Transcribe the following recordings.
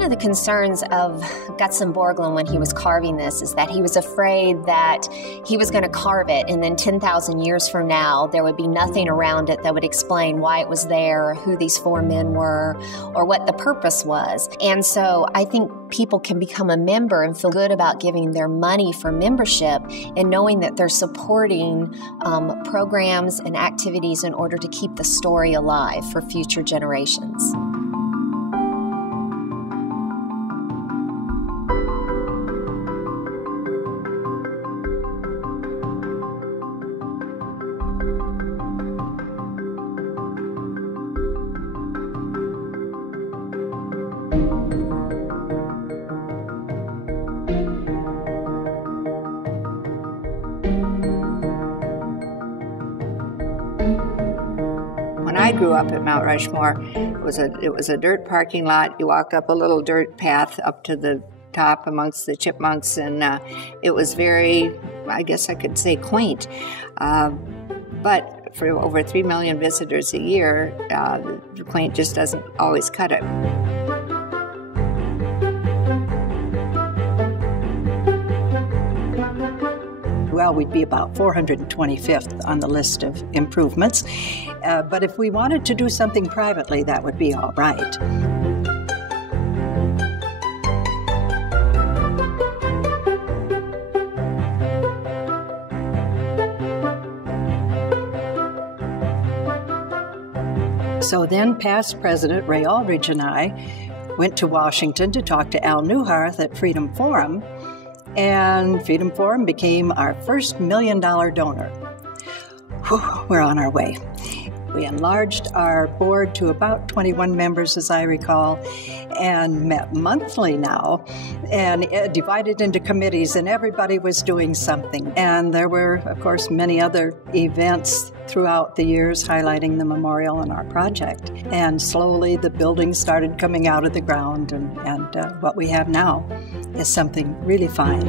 one of the concerns of Gutzon Borglum when he was carving this is that he was afraid that he was going to carve it and then 10,000 years from now there would be nothing around it that would explain why it was there, who these four men were, or what the purpose was. And so I think people can become a member and feel good about giving their money for membership and knowing that they're supporting programs and activities in order to keep the story alive for future generations. When I grew up at Mount Rushmore, it was a dirt parking lot. You walked up a little dirt path up to the top amongst the chipmunks, and it was very, I guess I could say, quaint. But for over 3 million visitors a year, the quaint just doesn't always cut it. Well, we'd be about 425th on the list of improvements. But if we wanted to do something privately, that would be all right. So then past President Ray Aldridge and I went to Washington to talk to Al Newharth at Freedom Forum, and Freedom Forum became our first $1 million donor. Whew, we're on our way. We enlarged our board to about 21 members, as I recall, and met monthly now, and divided into committees, and everybody was doing something. And there were, of course, many other events throughout the years highlighting the memorial and our project. And slowly the buildings started coming out of the ground, and what we have now is something really fine.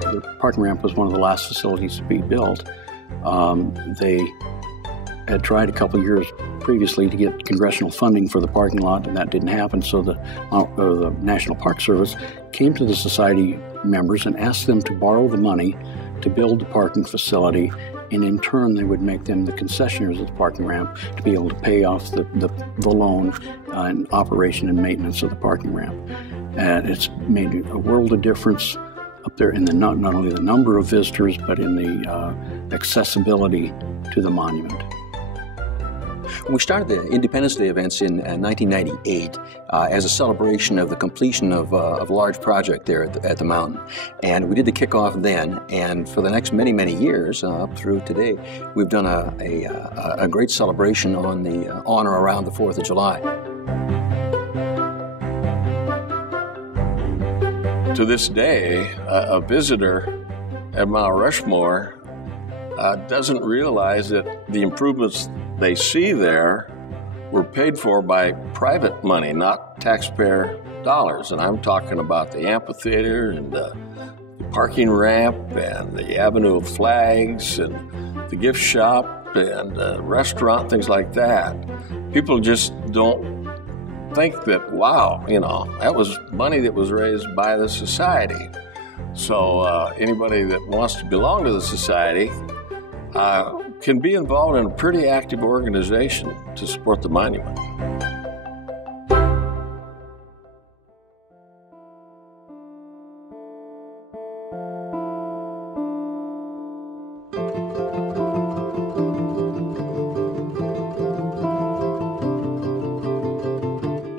The parking ramp was one of the last facilities to be built. They had tried a couple of years previously to get congressional funding for the parking lot, and that didn't happen. So the National Park Service came to the society members and asked them to borrow the money to build the parking facility, and in turn they would make them the concessionaires of the parking ramp to be able to pay off the loan and operation and maintenance of the parking ramp. And it's made a world of difference up there in not only the number of visitors, but in the accessibility to the monument. When we started the Independence Day events in 1998 as a celebration of the completion of a large project there at the mountain. And we did the kickoff then, and for the next many, many years, up through today, we've done a great celebration on or around the 4th of July. To this day, a visitor at Mount Rushmore doesn't realize that the improvements they see there were paid for by private money, not taxpayer dollars. And I'm talking about the amphitheater and the parking ramp and the Avenue of Flags and the gift shop and the restaurant, things like that. People just don't think that, wow, that was money that was raised by the society. So anybody that wants to belong to the society can be involved in a pretty active organization to support the monument.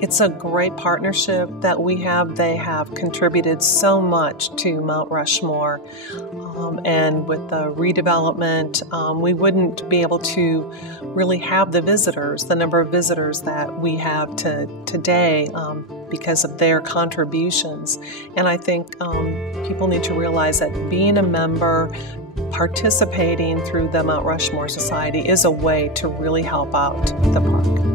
It's a great partnership that we have. They have contributed so much to Mount Rushmore. And with the redevelopment, we wouldn't be able to really have the number of visitors that we have today because of their contributions. And I think people need to realize that being a member, participating through the Mount Rushmore Society is a way to really help out the park.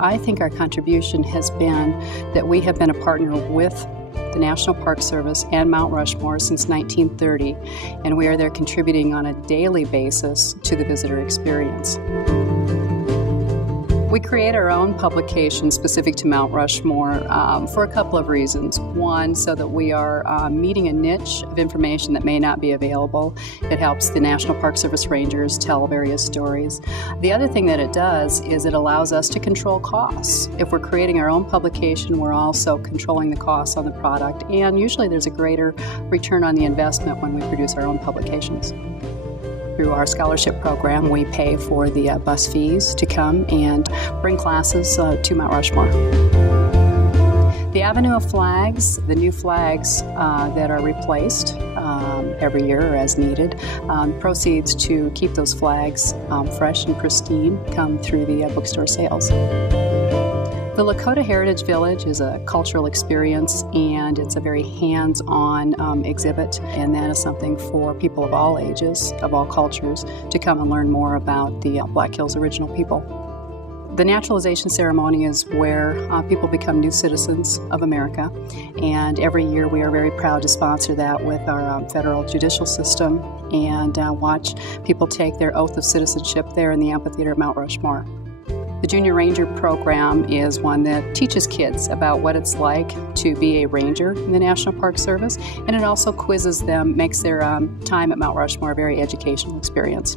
I think our contribution has been that we have been a partner with the National Park Service, and Mount Rushmore since 1930, and we are there contributing on a daily basis to the visitor experience. We create our own publication specific to Mount Rushmore for a couple of reasons. One, so that we are meeting a niche of information that may not be available. It helps the National Park Service Rangers tell various stories. The other thing that it does is it allows us to control costs. If we're creating our own publication, we're also controlling the costs on the product, and usually there's a greater return on the investment when we produce our own publications. Through our scholarship program, we pay for the bus fees to come and bring classes to Mount Rushmore. The Avenue of Flags, the new flags that are replaced every year or as needed, proceeds to keep those flags fresh and pristine come through the bookstore sales. The Lakota Heritage Village is a cultural experience, and it's a very hands-on exhibit, and that is something for people of all ages, of all cultures, to come and learn more about the Black Hills original people. The naturalization ceremony is where people become new citizens of America, and every year we are very proud to sponsor that with our federal judicial system and watch people take their oath of citizenship there in the amphitheater at Mount Rushmore. The Junior Ranger program is one that teaches kids about what it's like to be a ranger in the National Park Service, and it also quizzes them, makes their time at Mount Rushmore a very educational experience.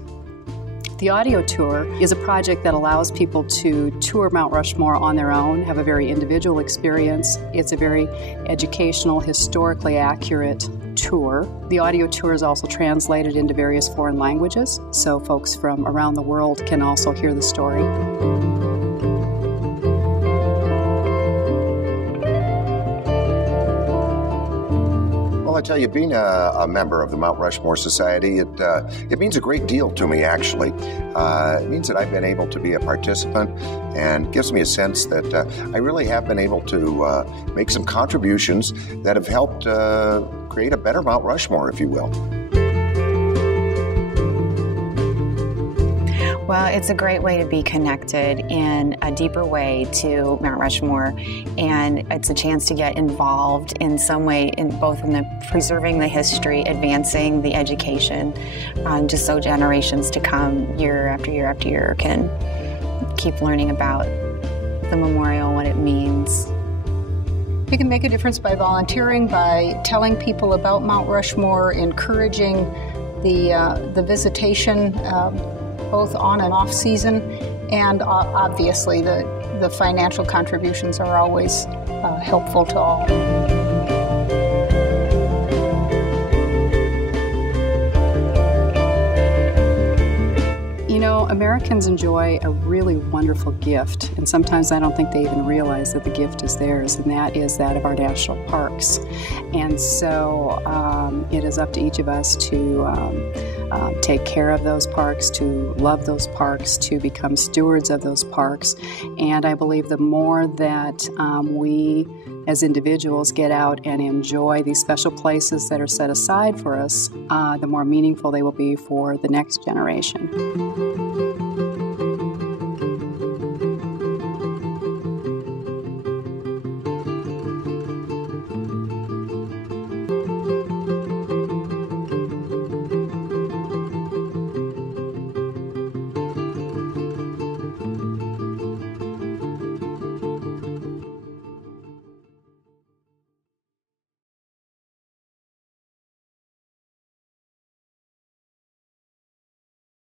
The audio tour is a project that allows people to tour Mount Rushmore on their own, have a very individual experience. It's a very educational, historically accurate tour. The audio tour is also translated into various foreign languages, so folks from around the world can also hear the story. Well, I tell you, being a member of the Mount Rushmore Society, it means a great deal to me, actually. It means that I've been able to be a participant, and gives me a sense that I really have been able to make some contributions that have helped create a better Mount Rushmore, if you will. Well, it's a great way to be connected in a deeper way to Mount Rushmore, and it's a chance to get involved in some way in both in the preserving the history, advancing the education, just so generations to come year after year after year can keep learning about the memorial, what it means. You can make a difference by volunteering, by telling people about Mount Rushmore, encouraging the visitation, both on and off season, and obviously the financial contributions are always helpful to all. You know, Americans enjoy a really wonderful gift, and sometimes I don't think they even realize that the gift is theirs, and that is that of our national parks. And so it is up to each of us to take care of those parks, to love those parks, to become stewards of those parks. And I believe the more that we as individuals get out and enjoy these special places that are set aside for us, the more meaningful they will be for the next generation.